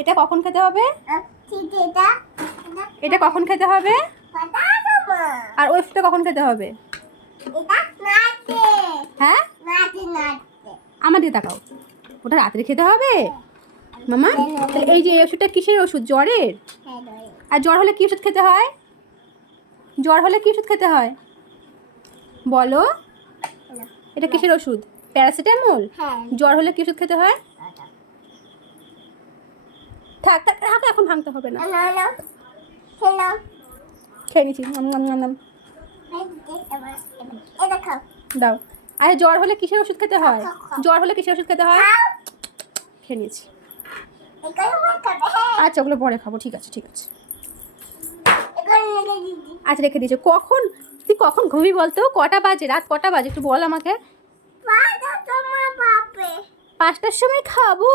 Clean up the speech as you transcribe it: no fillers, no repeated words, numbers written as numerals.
এটা কখন খেতে হবে? এটা কখন খেতে হবে? আর ওই ওষুধটা কখন খেতে হবে? হ্যাঁ, আমার দিকে তাকাও। ওটা রাত্রে খেতে হবে মামা। তাহলে এই যে ওষুধটা কিসের ওষুধ? জ্বরের। আর জ্বর হলে কি ওষুধ খেতে হয়? জ্বর হলে কি ওষুধ খেতে হয় বলো? এটা কিসের ওষুধ? প্যারাসিটামল। জ্বর হলে কি ওষুধ খেতে হয়? থাক থাক থাক, এখন ভাঙতে হবে না। খেয়ে নিচ্ছি, দাও। আরে জ্বর হলে কিসের ওষুধ খেতে হয়? জ্বর হলে কিসের ওষুধ খেতে হয়? খেয়ে নিয়েছি। আচ্ছা, ওগুলো পরে খাবো। ঠিক আছে ঠিক আছে, আচ্ছা রেখে দিয়েছো। কখন তুই কখন ঘুমি বলতো? কটা বাজে? রাত কটা বাজে একটু বল আমাকে। 5টার সময় খাবো।